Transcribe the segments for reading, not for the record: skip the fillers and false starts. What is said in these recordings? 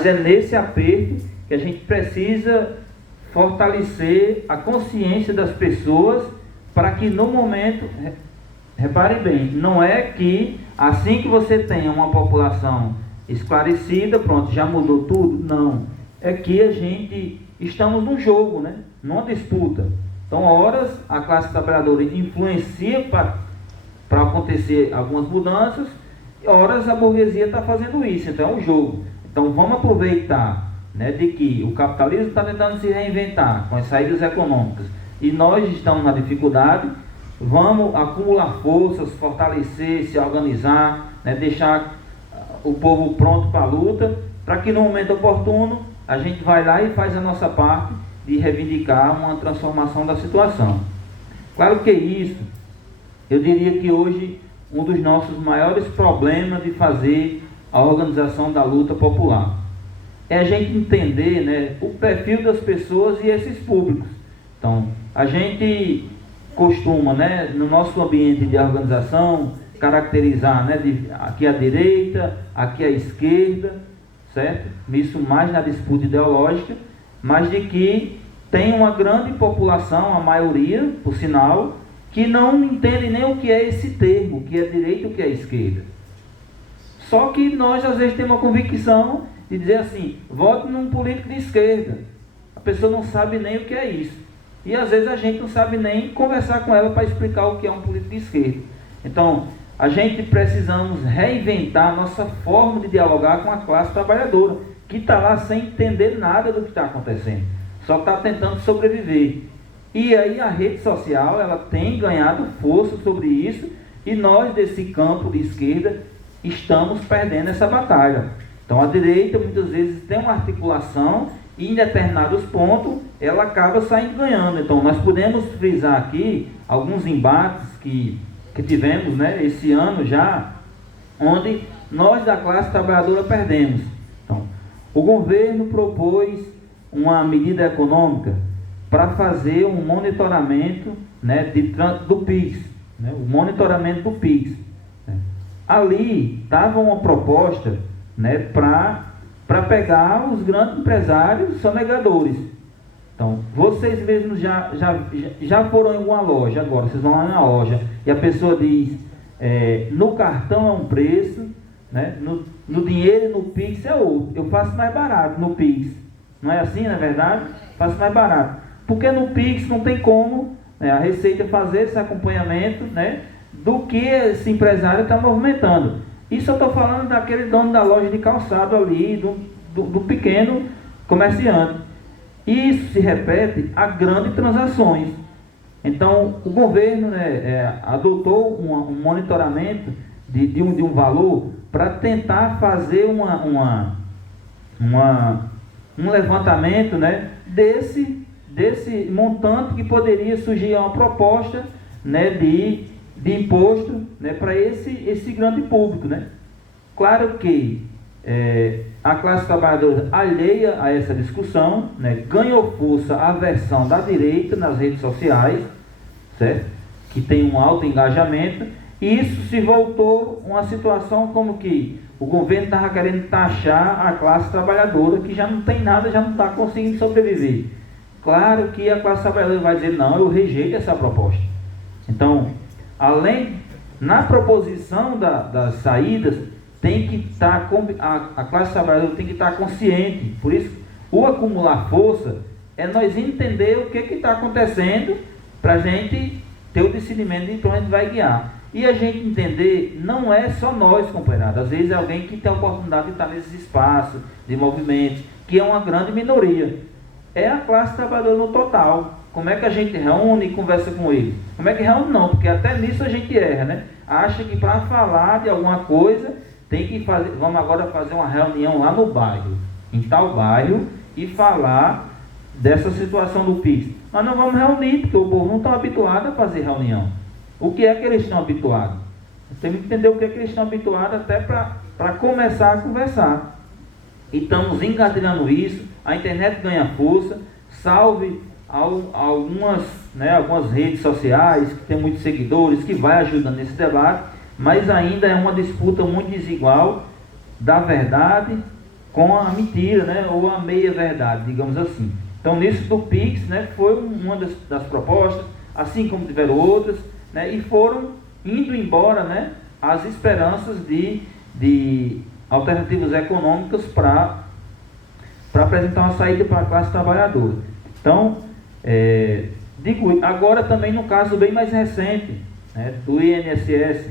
É nesse aperto que a gente precisa fortalecer a consciência das pessoas para que no momento, repare bem, não é que assim que você tenha uma população esclarecida, pronto, já mudou tudo, não. É que a gente estamos num jogo, né? Numa disputa. Então, horas a classe trabalhadora influencia para acontecer algumas mudanças, e horas a burguesia está fazendo isso, então é um jogo. Então vamos aproveitar, né, de que o capitalismo está tentando se reinventar com as saídas econômicas e nós estamos na dificuldade, vamos acumular forças, fortalecer, se organizar, né, deixar o povo pronto para a luta, para que no momento oportuno a gente vai lá e faz a nossa parte de reivindicar uma transformação da situação. Claro que isso, eu diria que hoje um dos nossos maiores problemas de fazer a organização da luta popular é a gente entender, né, o perfil das pessoas e esses públicos. Então, a gente costuma, né, no nosso ambiente de organização, caracterizar, né, aqui a direita, aqui a esquerda, certo? Isso mais na disputa ideológica, mas de que tem uma grande população, a maioria, por sinal, que não entende nem o que é esse termo, o que é direita e o que é esquerda. Só que nós às vezes temos uma convicção de dizer assim, vote num político de esquerda. A pessoa não sabe nem o que é isso. E às vezes a gente não sabe nem conversar com ela para explicar o que é um político de esquerda. Então, a gente precisamos reinventar a nossa forma de dialogar com a classe trabalhadora, que está lá sem entender nada do que está acontecendo. Só está tentando sobreviver. E aí a rede social, ela tem ganhado força sobre isso, e nós desse campo de esquerda estamos perdendo essa batalha. Então a direita muitas vezes tem uma articulação e em determinados pontos ela acaba saindo ganhando. Então nós podemos frisar aqui alguns embates que tivemos, né, esse ano já, onde nós da classe trabalhadora perdemos. Então, o governo propôs uma medida econômica para fazer um monitoramento, né, do PIX, né, o monitoramento do PIX. Ali estava uma proposta, né, para pegar os grandes empresários sonegadores. Então, vocês mesmos já foram em alguma loja, agora vocês vão lá na loja e a pessoa diz, no cartão é um preço, né, no dinheiro e no Pix é outro. Eu faço mais barato no Pix. Não é assim, na verdade? Faço mais barato. Porque no Pix não tem como, né, a Receita fazer esse acompanhamento, né, do que esse empresário está movimentando. Isso eu estou falando daquele dono da loja de calçado ali, do pequeno comerciante. Isso se repete a grandes transações. Então, o governo, né, adotou um monitoramento de um valor para tentar fazer um levantamento, né, desse montante que poderia surgir uma proposta, né, de imposto, né, para esse grande público, né? Claro que a classe trabalhadora alheia a essa discussão, né, ganhou força a versão da direita nas redes sociais, certo? Que tem um alto engajamento, e isso se voltou uma situação como que o governo estava querendo taxar a classe trabalhadora, que já não tem nada, já não está conseguindo sobreviver. Claro que a classe trabalhadora vai dizer, não, eu rejeito essa proposta. Então, na proposição das saídas, tem que estar, a classe trabalhadora tem que estar consciente. Por isso, o acumular força é nós entender o que está acontecendo, para a gente ter o discernimento de para onde a gente vai guiar. E a gente entender, não é só nós, companheirada. Às vezes é alguém que tem a oportunidade de estar nesses espaços de movimentos, que é uma grande minoria. É a classe trabalhadora no total. Como é que a gente reúne e conversa com eles? Como é que reúne? Não, porque até nisso a gente erra, né? Acha que para falar de alguma coisa, tem que fazer, vamos agora fazer uma reunião lá no bairro, em tal bairro, e falar dessa situação do PIX. Nós não vamos reunir, porque o povo não está habituado a fazer reunião. O que é que eles estão habituados? Temos que entender o que é que eles estão habituados até para começar a conversar. E estamos engatilhando isso, a internet ganha força, salve algumas redes sociais, que tem muitos seguidores, que vai ajudando nesse debate, mas ainda é uma disputa muito desigual da verdade com a mentira, né, ou a meia-verdade, digamos assim. Então, nisso do PIX, né, foi uma das propostas, assim como tiveram outras, né, e foram indo embora, né, as esperanças de alternativas econômicas para apresentar uma saída para a classe trabalhadora. Então, digo, agora também no caso bem mais recente, né, do INSS,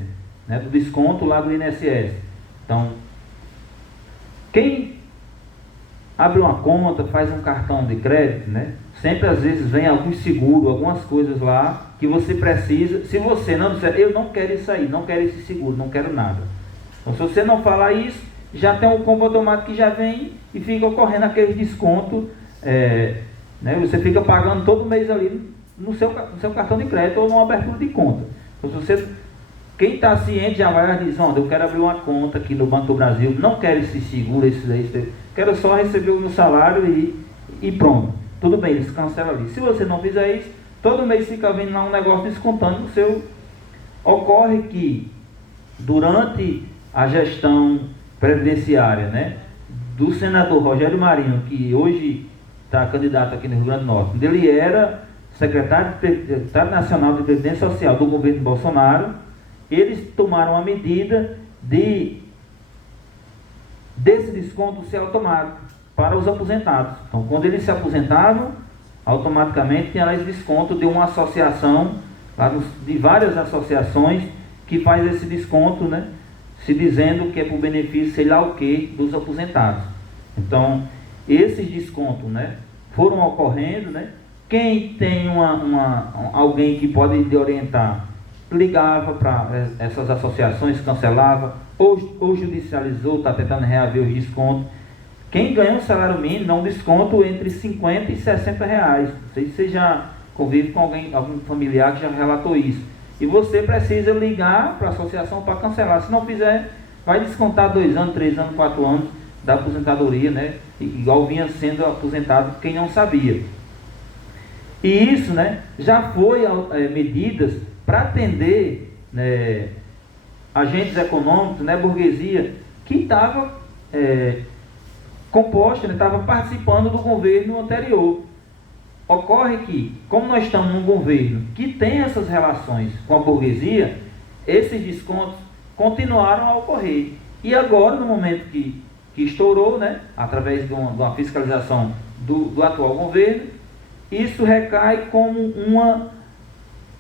né, do desconto lá do INSS. Então, quem abre uma conta, faz um cartão de crédito, né, sempre às vezes vem algum seguro, algumas coisas lá que você precisa. Se você não disser, eu não quero isso aí, não quero esse seguro, não quero nada. Então, se você não falar isso, já tem um combo automático que já vem e fica ocorrendo aquele desconto, né, você fica pagando todo mês ali no seu cartão de crédito ou numa abertura de conta. Então, quem está ciente já vai e diz, eu quero abrir uma conta aqui no Banco do Brasil, não quero esse seguro, quero só receber o meu salário e pronto. Tudo bem, eles cancelam ali. Se você não fizer isso, todo mês fica vindo lá um negócio descontando no seu. Ocorre que durante a gestão previdenciária, né, do senador Rogério Marinho, que hoje está candidato aqui no Rio Grande do Norte, onde ele era secretário nacional de Previdência Social do governo Bolsonaro, eles tomaram a medida desse desconto ser automático para os aposentados. Então, quando eles se aposentavam, automaticamente tinha lá esse desconto de uma associação, de várias associações que faz esse desconto, né, se dizendo que é por benefício, sei lá o que, dos aposentados. Então, esses descontos, né, foram ocorrendo, né. Quem tem alguém que pode lhe orientar, ligava para essas associações, cancelava, ou judicializou, está tentando reaver os descontos. Quem ganha um salário mínimo dá um desconto entre 50 e 60 reais. Não sei se você já convive com algum familiar que já relatou isso. E você precisa ligar para a associação para cancelar. Se não fizer, vai descontar 2 anos, 3 anos, 4 anos da aposentadoria, né? Igual vinha sendo aposentado quem não sabia. E isso, né, já foi medidas para atender, né, agentes econômicos, né, burguesia, que estava composta, estava participando do governo anterior. Ocorre que, como nós estamos num governo que tem essas relações com a burguesia, esses descontos continuaram a ocorrer. E agora, no momento que estourou, né, através de uma fiscalização do atual governo, isso recai como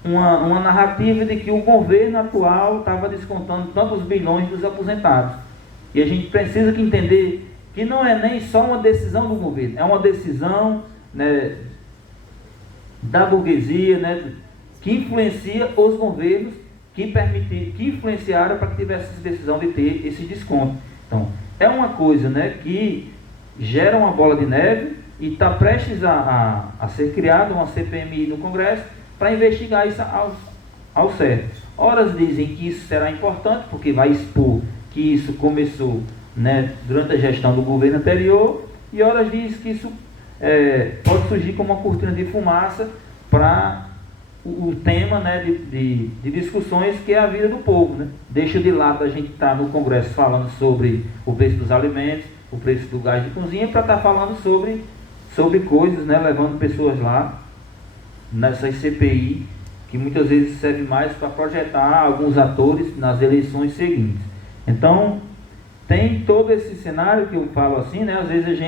uma narrativa de que o governo atual estava descontando tantos bilhões dos aposentados. E a gente precisa entender que não é nem só uma decisão do governo, é uma decisão, né, da burguesia, né, que influencia os governos que influenciaram para que tivesse essa decisão de ter esse desconto. Então, é uma coisa, né, que gera uma bola de neve e está prestes a ser criada uma CPMI no Congresso para investigar isso ao certo. Horas dizem que isso será importante, porque vai expor que isso começou, né, durante a gestão do governo anterior, e horas dizem que isso pode surgir como uma cortina de fumaça para o tema, né, de discussões que é a vida do povo, né? Deixa de lado a gente estar no Congresso falando sobre o preço dos alimentos, o preço do gás de cozinha, para estar falando sobre coisas, né, levando pessoas lá nessas CPI, que muitas vezes serve mais para projetar alguns atores nas eleições seguintes. Então, tem todo esse cenário que eu falo assim, né, às vezes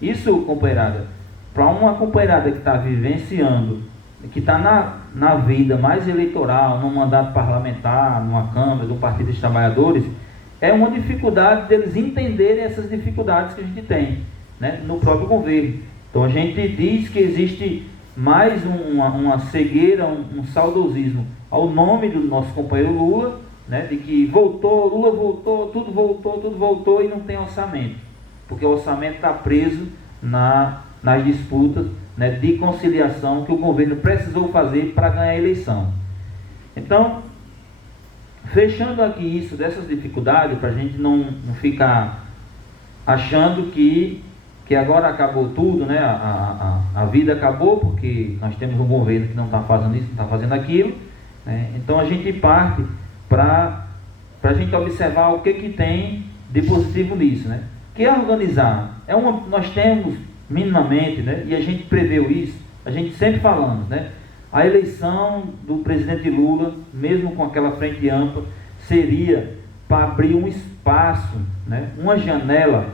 isso, companheirada, para uma companheirada que está vivenciando, que está na vida mais eleitoral, no mandato parlamentar, numa Câmara, do Partido dos Trabalhadores, é uma dificuldade deles entenderem essas dificuldades que a gente tem, né, no próprio governo. Então a gente diz que existe mais uma cegueira, um saudosismo ao nome do nosso companheiro Lula, né, de que Lula voltou, tudo voltou e não tem orçamento, porque o orçamento está preso nas disputas, né, de conciliação que o governo precisou fazer para ganhar a eleição. Então, fechando aqui isso, dessas dificuldades, para a gente não ficar achando que agora acabou tudo, né? A vida acabou porque nós temos um governo que não está fazendo isso, não está fazendo aquilo, né? Então a gente parte para a gente observar o que tem de positivo nisso, né? que é organizar. Nós temos minimamente, né, e a gente preveu isso, a gente sempre falamos, né, a eleição do presidente Lula, mesmo com aquela frente ampla, seria para abrir um espaço, né, uma janela,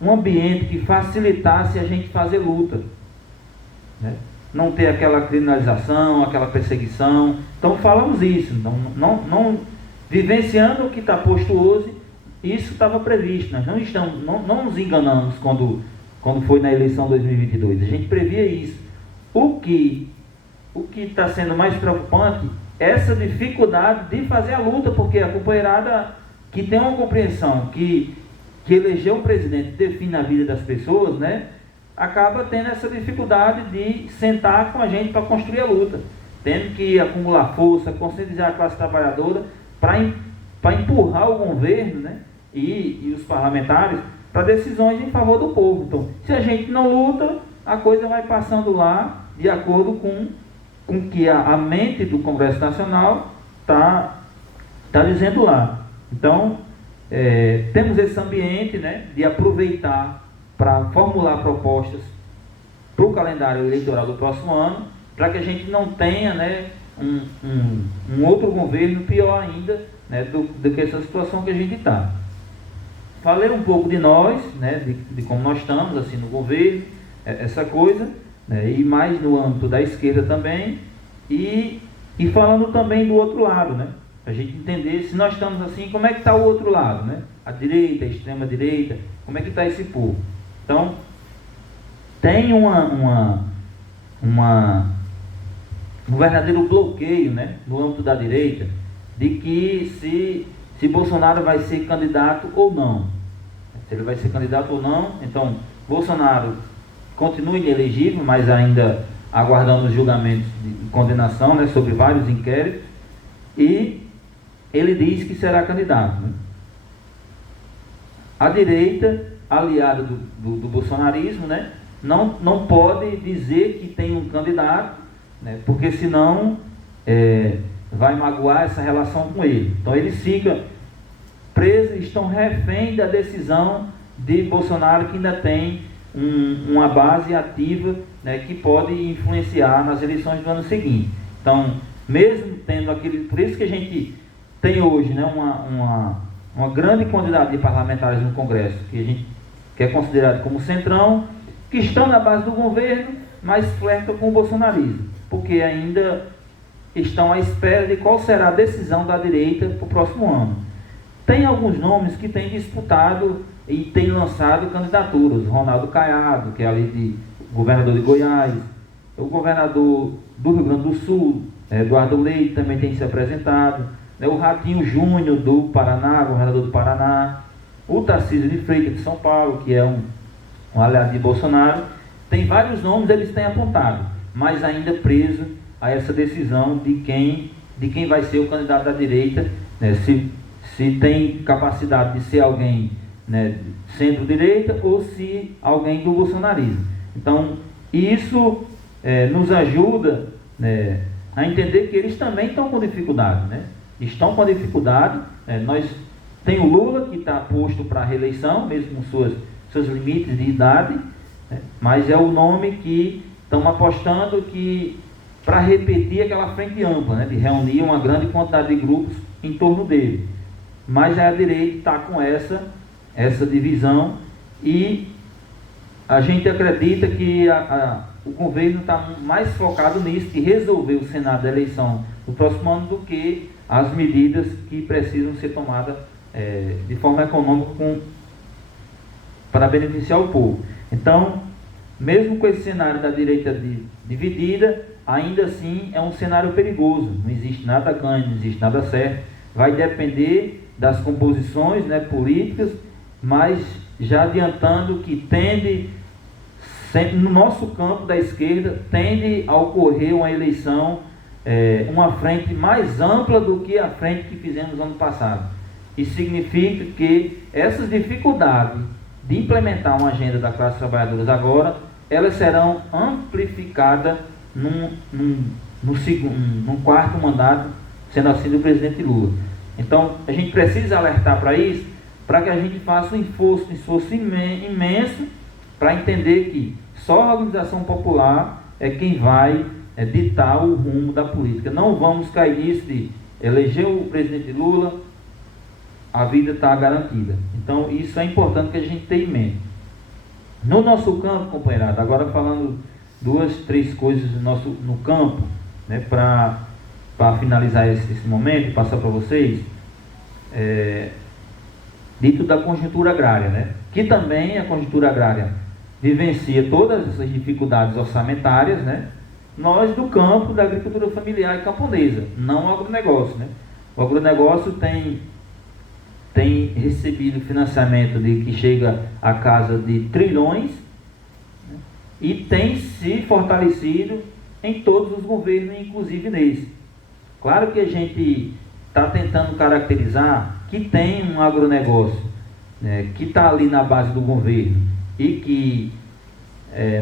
um ambiente que facilitasse a gente fazer luta, né? Não ter aquela criminalização, aquela perseguição. Então falamos isso, não vivenciando o que está posto hoje, isso estava previsto. Nós não nos enganamos quando foi na eleição 2022, a gente previa isso. O que está sendo mais preocupante é essa dificuldade de fazer a luta, porque a companheirada que tem uma compreensão que eleger um presidente define a vida das pessoas, né, acaba tendo essa dificuldade de sentar com a gente para construir a luta, tendo que acumular força, conscientizar a classe trabalhadora para empurrar o governo, né, e os parlamentares para decisões em favor do povo. Então, se a gente não luta, a coisa vai passando lá de acordo com que a mente do Congresso Nacional está dizendo lá. Então, temos esse ambiente, né, de aproveitar para formular propostas para o calendário eleitoral do próximo ano, para que a gente não tenha, né, um outro governo pior ainda, né, do que essa situação que a gente está. Falei um pouco de nós, né, de como nós estamos assim no governo, essa coisa, né, e mais no âmbito da esquerda também, e falando também do outro lado, né, a gente entender se nós estamos assim, como é que está o outro lado, né, a direita, a extrema direita, como é que está esse povo. Então, tem um verdadeiro bloqueio, né, no âmbito da direita, de que se Bolsonaro vai ser candidato ou não. Se ele vai ser candidato ou não, então Bolsonaro continua inelegível, mas ainda aguardando os julgamentos de condenação, né, sobre vários inquéritos, e ele diz que será candidato, né. A direita, aliada do bolsonarismo, né, não pode dizer que tem um candidato, né, porque senão vai magoar essa relação com ele. Então eles ficam presos, estão refém da decisão de Bolsonaro, que ainda tem uma base ativa, né, que pode influenciar nas eleições do ano seguinte. Então, mesmo tendo aquele... Por isso que a gente tem hoje, né, uma grande quantidade de parlamentares no Congresso, que é considerado como centrão, que estão na base do governo, mas flertam com o bolsonarismo, porque ainda estão à espera de qual será a decisão da direita para o próximo ano. Tem alguns nomes que têm disputado e têm lançado candidaturas. Ronaldo Caiado, que é ali governador de Goiás, o governador do Rio Grande do Sul, Eduardo Leite, também tem se apresentado, né, o Ratinho Júnior do Paraná, governador do Paraná, o Tarcísio de Freitas de São Paulo, que é um aliado de Bolsonaro. Tem vários nomes, eles têm apontado, mas ainda preso a essa decisão de quem vai ser o candidato da direita, né, se tem capacidade de ser alguém, né, centro-direita, ou se alguém do bolsonarismo. Então, isso nos ajuda, né, a entender que eles também estão com dificuldade, né? Estão com dificuldade. Tem o Lula, que está posto para a reeleição, mesmo com seus limites de idade, né, mas é o nome que estão apostando que para repetir aquela frente ampla, né, de reunir uma grande quantidade de grupos em torno dele. Mas a direita está com essa divisão, e a gente acredita que o governo está mais focado nisso, de resolver o cenário da eleição do próximo ano, do que as medidas que precisam ser tomadas de forma econômica para beneficiar o povo. Então, mesmo com esse cenário da direita dividida, ainda assim é um cenário perigoso. Não existe nada ganho, não existe nada certo. Vai depender das composições, né, políticas, mas já adiantando que tende, no nosso campo da esquerda, tende a ocorrer uma eleição, uma frente mais ampla do que a frente que fizemos ano passado. Isso significa que essas dificuldades de implementar uma agenda da classe trabalhadora agora, elas serão amplificadas num quarto mandato, sendo assim do presidente Lula. Então, a gente precisa alertar para isso, para que a gente faça um esforço imenso para entender que só a organização popular é quem vai ditar o rumo da política. Não vamos cair nisso de eleger o presidente Lula, a vida está garantida. Então isso é importante que a gente tenha em mente. No nosso campo, companheirada, agora falando 2, 3 coisas no campo, né, para finalizar esse momento e passar para vocês, dito da conjuntura agrária, né, que também a conjuntura agrária vivencia todas essas dificuldades orçamentárias, né, nós do campo da agricultura familiar e camponesa, não o agronegócio, né. O agronegócio tem recebido financiamento que chega a casa de trilhões, né, e tem se fortalecido em todos os governos, inclusive nesse. Claro que a gente está tentando caracterizar que tem um agronegócio, né, que está ali na base do governo e que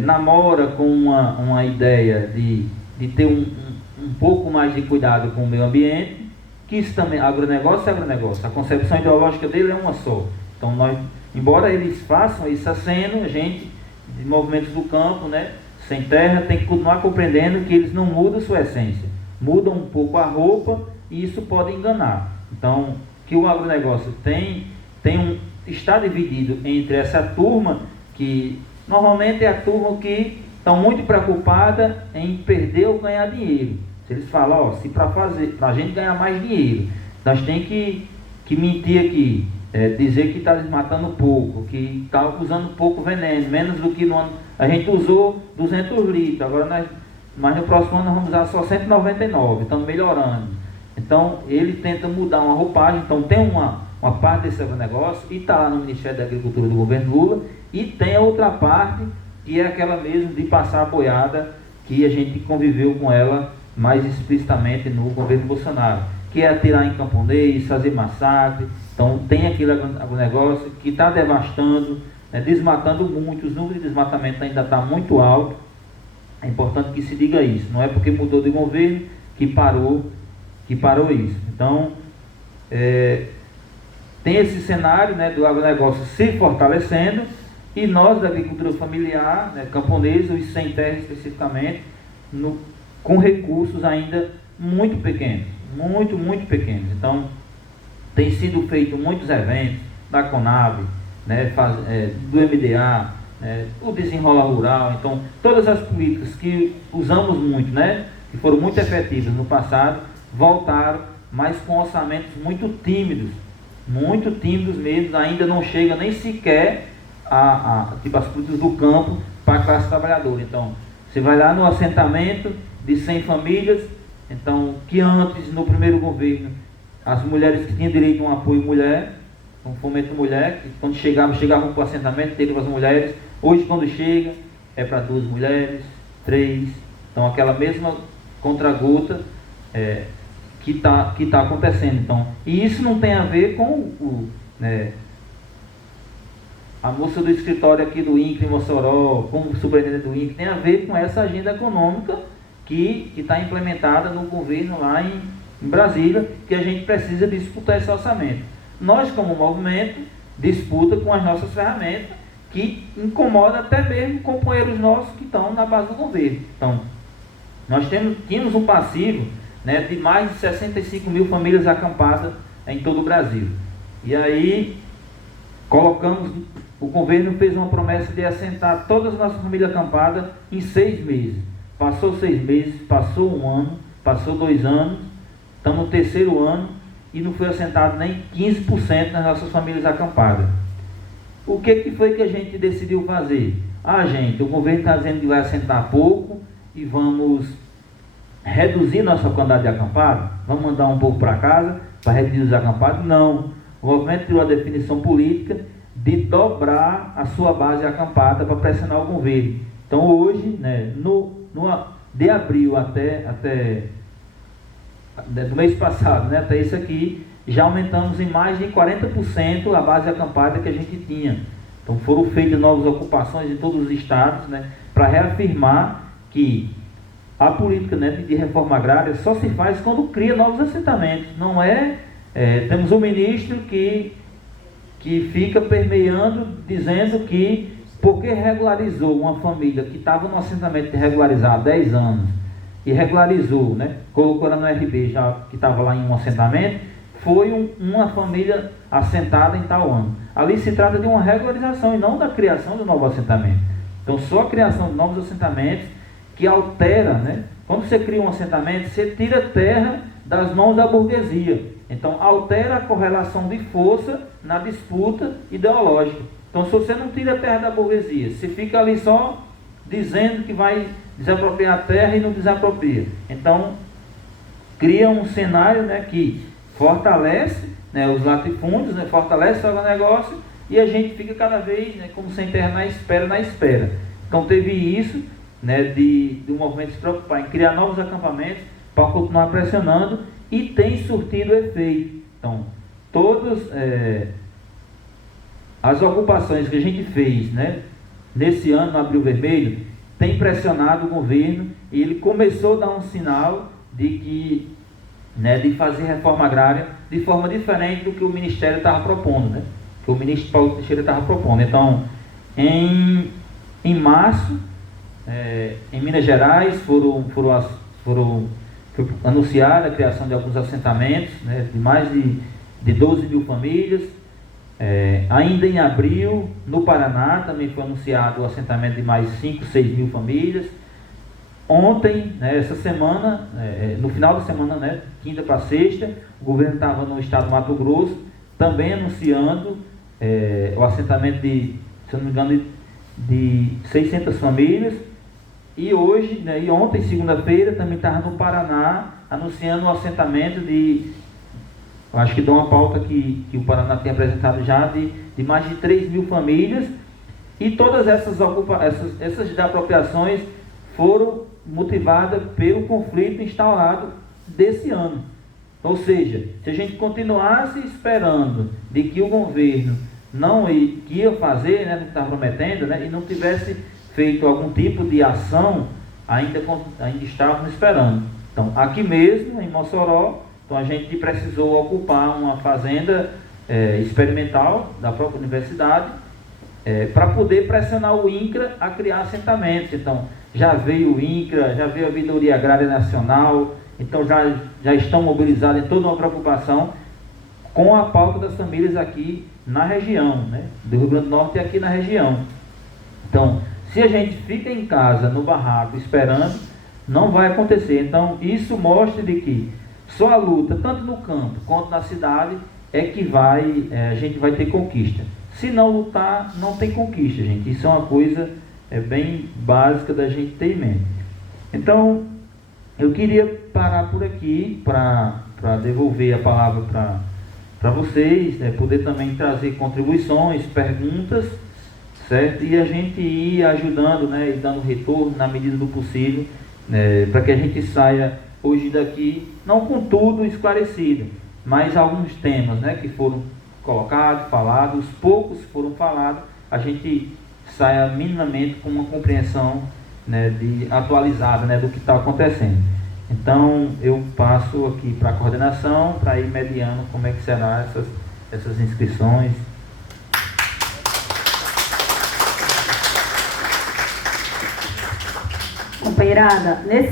namora com uma ideia de ter um pouco mais de cuidado com o meio ambiente, que isso também, agronegócio é agronegócio, a concepção ideológica dele é uma só. Então nós, embora eles façam isso aceno, a gente, de movimentos do campo, né, sem terra, tem que continuar compreendendo que eles não mudam sua essência, mudam um pouco a roupa e isso pode enganar. Então, que o agronegócio está dividido entre essa turma que normalmente é a turma que está muito preocupada em perder ou ganhar dinheiro. Se eles falam, se para a gente ganhar mais dinheiro, nós temos que mentir aqui, dizer que está desmatando pouco, que está usando pouco veneno, menos do que no ano. A gente usou 200 litros, agora mas no próximo ano nós vamos usar só 199, estamos melhorando. Então ele tenta mudar uma roupagem, então tem uma parte desse negócio, e está lá no Ministério da Agricultura do governo Lula, e tem a outra parte, que é aquela mesmo de passar a boiada, que a gente conviveu com ela mais explicitamente no governo Bolsonaro, que é atirar em camponês, fazer massacre. Então tem aquele agronegócio que está devastando, né, desmatando muito, os números de desmatamento ainda está muito alto. É importante que se diga isso, não é porque mudou de governo que parou isso. Então tem esse cenário, né, do agronegócio se fortalecendo, e nós da agricultura familiar, né, camponesa e sem terra especificamente, com recursos ainda muito pequenos, muito pequenos. Então, tem sido feito muitos eventos da Conab, né, do MDA, o Desenrola Rural. Então, todas as políticas que usamos muito, né, que foram muito efetivas no passado, voltaram, mas com orçamentos muito tímidos mesmo, ainda não chega nem sequer tipo as políticas do campo para a classe trabalhadora. Então, você vai lá no assentamento de 100 famílias, então, que antes, no primeiro governo, as mulheres que tinham direito a um apoio mulher, um fomento mulher, que quando chegavam para o assentamento, teve para as mulheres. Hoje, quando chega, é para 2 mulheres, 3. Então, aquela mesma contra-gota que tá acontecendo. Então, e isso não tem a ver com a moça do escritório aqui do INCRA em Mossoró, com o superintendente do INCRA, tem a ver com essa agenda econômica que está implementada no governo lá em Brasília, que a gente precisa disputar esse orçamento. Nós, como movimento, disputa com as nossas ferramentas, que incomoda até mesmo companheiros nossos que estão na base do governo. Então, nós tínhamos um passivo, né, de mais de 65 mil famílias acampadas em todo o Brasil. E aí, o governo fez uma promessa de assentar todas as nossas famílias acampadas em 6 meses. Passou 6 meses, passou 1 ano, passou 2 anos, estamos no 3º ano e não foi assentado nem 15% nas nossas famílias acampadas. O que foi que a gente decidiu fazer? O governo está dizendo que vai assentar pouco e vamos reduzir nossa quantidade de acampados? Vamos mandar um pouco para casa para reduzir os acampados? Não. O movimento tirou a definição política de dobrar a sua base acampada para pressionar o governo. Então hoje, né, de abril até do mês passado, né, até isso aqui, já aumentamos em mais de 40% a base acampada que a gente tinha. Então foram feitas novas ocupações em todos os estados, né, para reafirmar que a política, né, de reforma agrária só se faz quando cria novos assentamentos. Não temos um ministro que que fica permeando, dizendo que porque regularizou uma família que estava no assentamento regularizado há 10 anos, e regularizou, né, colocou ela no RB já que estava lá em um assentamento, foi uma família assentada em tal ano. Ali se trata de uma regularização e não da criação de um novo assentamento. Então só a criação de novos assentamentos que altera, né? Quando você cria um assentamento, você tira terra das mãos da burguesia. Então altera a correlação de força na disputa ideológica. Então se você não tira a terra da burguesia, você fica ali só dizendo que vai desapropriar a terra e não desapropria. Então cria um cenário, né, que fortalece, né, os latifúndios, né, fortalece o agronegócio, e a gente fica cada vez, né, como sem terra na espera. Então teve isso, né, do movimento se preocupar em criar novos acampamentos para continuar pressionando, e tem surtido efeito. Então todas as ocupações que a gente fez, né, nesse ano no Abril Vermelho, tem pressionado o governo, e ele começou a dar um sinal de que, né, de fazer reforma agrária de forma diferente do que o Ministério estava propondo, né? Que o ministro Paulo Teixeira estava propondo. Então, em março, em Minas Gerais, foi anunciada a criação de alguns assentamentos, né, de mais de 12 mil famílias. Ainda em abril, no Paraná, também foi anunciado o assentamento de mais 5, 6 mil famílias. Ontem, né, essa semana, no final da semana, né, quinta para sexta, o governo estava no estado do Mato Grosso, também anunciando o assentamento de, se eu não me engano, de 600 famílias. E hoje, né, e ontem, segunda-feira, também estava no Paraná, anunciando o assentamento de, acho que dá uma pauta que o Paraná tem apresentado já, de mais de 3 mil famílias. E todas essas desapropriações foram motivadas pelo conflito instaurado desse ano. Ou seja, se a gente continuasse esperando de que o governo não ia fazer, né, não estava prometendo, né, e não tivesse feito algum tipo de ação, ainda estávamos esperando. Então, aqui mesmo, em Mossoró, então a gente precisou ocupar uma fazenda experimental da própria universidade, para poder pressionar o INCRA a criar assentamentos. Então, já veio o INCRA, já veio a Vidoria Agrária Nacional, então já estão mobilizados em toda uma preocupação com a pauta das famílias aqui na região, né, do Rio Grande do Norte e aqui na região. Então, se a gente fica em casa, no barraco, esperando, não vai acontecer. Então, isso mostra de que só a luta, tanto no campo quanto na cidade, é que a gente vai ter conquista. Se não lutar, não tem conquista, gente. Isso é uma coisa bem básica da gente ter em mente. Então, eu queria parar por aqui para devolver a palavra para vocês, né, poder também trazer contribuições, perguntas, certo? E a gente ir ajudando, né, e dando retorno na medida do possível, para que a gente saia hoje daqui, não com tudo esclarecido, mas alguns temas, né, que foram colocados, falados, os poucos foram falados, a gente saia minimamente com uma compreensão, né, atualizada, né, do que está acontecendo. Então eu passo aqui para a coordenação, para ir mediando como é que será essas inscrições. Companheirada, nesse